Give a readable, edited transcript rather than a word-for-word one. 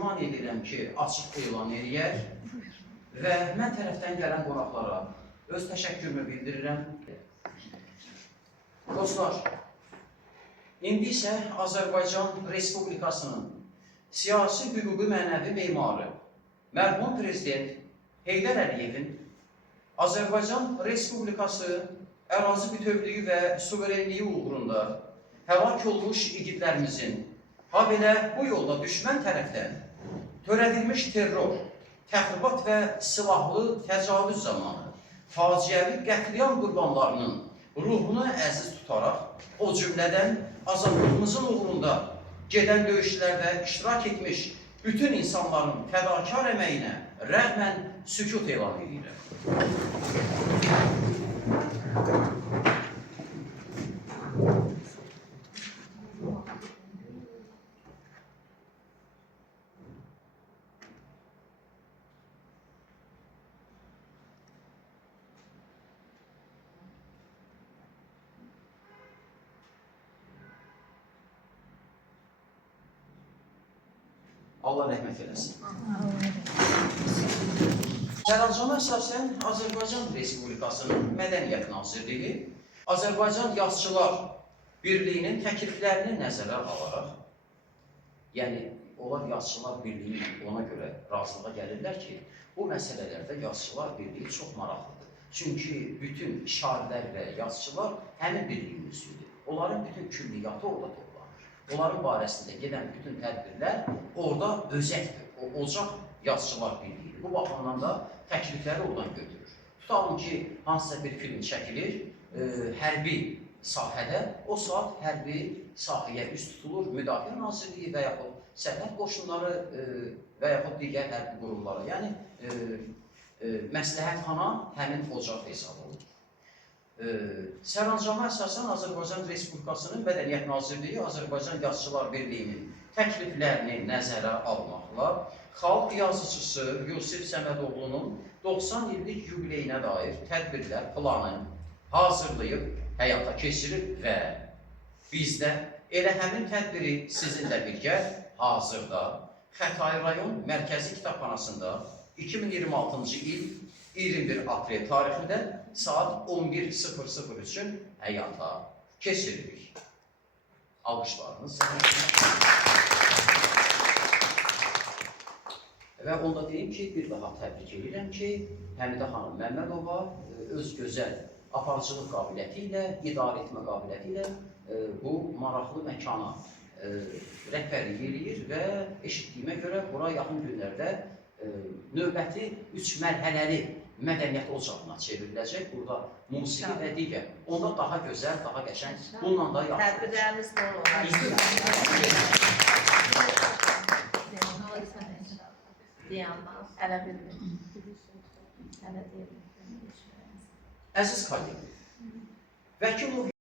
güman edirəm ki, açıq elan eləyər və mən tərəfdən gələn qonaqlara öz təşəkkürümü bildirirəm. Dostlar, indi isə Azərbaycan Respublikasının siyasi, hüquqi, mənəvi memarı, mərhum prezident Heydər Əliyevin Azərbaycan Respublikası ərazi bütövlüyü və suverenliyi uğrunda həlak olmuş igidlərimizin, habelə bu yolda düşmən tərəfdən törədilmiş terror, təxribat və silahlı təcavüz zamanı faciəvi qətliam qurbanlarının ruhunu əziz tutaraq, o cümlədən azadlığımızın uğrunda gedən döyüşlərdə iştirak etmiş bütün insanların fədakar əməyinə rəğmən sükut elan edirəm. Allah rəhmət eləsin. Sərəncama əsasən Azərbaycan Respublikasının Mədəniyyət Nazirliyi Azərbaycan Yazıçılar Birliyinin təkliflərini nəzərə alaraq, yəni onlar Yazıçılar Birliyi ona görə razılığa gəlirlər ki, bu məsələlərdə Yazıçılar Birliyi çox maraqlıdır. Çünki bütün şairlər və yazıçılar həmin birliyin üzvüdür. Onların bütün külliyyatı orada toplanır. Onların barəsində gedən bütün tədbirlər orada özəkdir. O ocaq yazıçılar birliyidir. Bu baxımdan da təklifləri oradan götürür. Tutalım ki, hansısa bir film çəkilir, hərbi sahədə, o saat hərbi sahəyə üst tutulur, Müdafiə Nazirliyi və yaxud Sərhəd Qoşunları və yaxud digər hərbi qurumları, yəni məsləhətxana həmin ocaq hesab olunur. Sərəncama əsasən Azərbaycan Respublikasının Mədəniyyət Nazirliyi Azərbaycan Yazıçılar Birliyinin təkliflərini nəzərə almaqla xalq yazıçısı Yusif Səmədoğlunun 90 illik yubileyinə dair tədbirlər planı hazırlayıb, həyata keçirib və biz də elə həmin tədbiri sizinlə birgə hazırda Xətai rayon Mərkəzi Kitabxanasında 2026-cı il 21 aprel tarixində saat 11:00 üçün həyata keçiririk. Alqışlarınız. Və onda deyim ki, bir daha təbrik edirəm ki, Həmidə xanım Məmmədova öz gözəl aparıcılıq qabiliyyəti ilə, idarə etmə qabiliyyəti ilə bu maraqlı məkana rəhbərlik edir və eşitdiyimə görə bura yaxın günlərdə növbəti 3 mərhələli mədəniyyət ocağına çevriləcək. Burada musiqi və digər. Onda daha gözəl, daha qəşəng, bununla da yaxşı. Tədbirlərimiz də olur. Hələ bilmiyorum. Hələ deyil. Əziz kolleg, Vəkilov